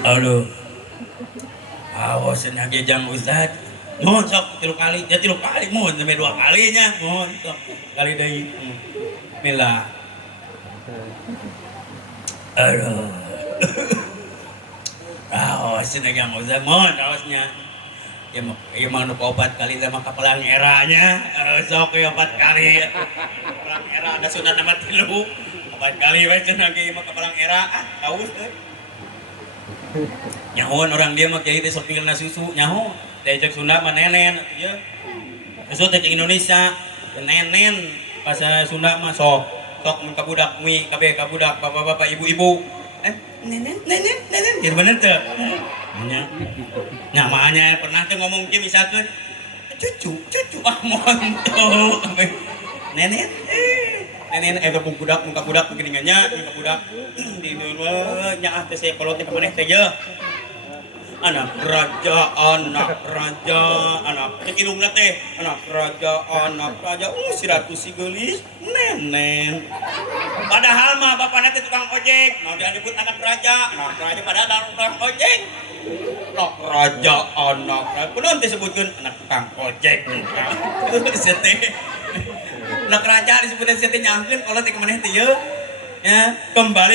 Aduh, awasan lagi jang Ustad. Mohon sok 3 kali, ya 3 kali, mohon sampai 2 kalinya, mohon sok kali deui. Mila. Aduh. Awasan lagi jang Ustad, mohon awasnya. Ya mah nu 4 kali sama kapelang eranya, sok 4 kali. Kapelang era ada sunat nama 3. 4 kali we cenah ge mah kapelang era, haus euy. Nyahon orang dia mah kiai teh sok pilna susu, nyahon. Teh cek Sunda mah nenen atuh ya. Susu teh cek Indonesia, teh nenen. Pas Sunda mah sok mun ka budak mi kabeh ka budak bapak-bapak ibu-ibu. Nenen gitu bener teh. Nya. Nya mahanya pernah teh ngomong kieu misalkeun cucu mohon tuh. Nenen nenen gepung budak muka budak geuningannya muka budak di nya teh saya kolot teh ka maneh teh ye. Anak raja, anak cek indungna teh, anak raja, si ratu si gelis, nenen. Padahal mah bapakna teh tukang ojek, mau dia nyebut anak raja padahal ada tukang ojek. Anak raja, kunaon teh sebutkeun anak tukang ojek. Sete. Anak raja disebutkeun sete nyangkeun kolot teh ka maneh teh ye. Ya, kembali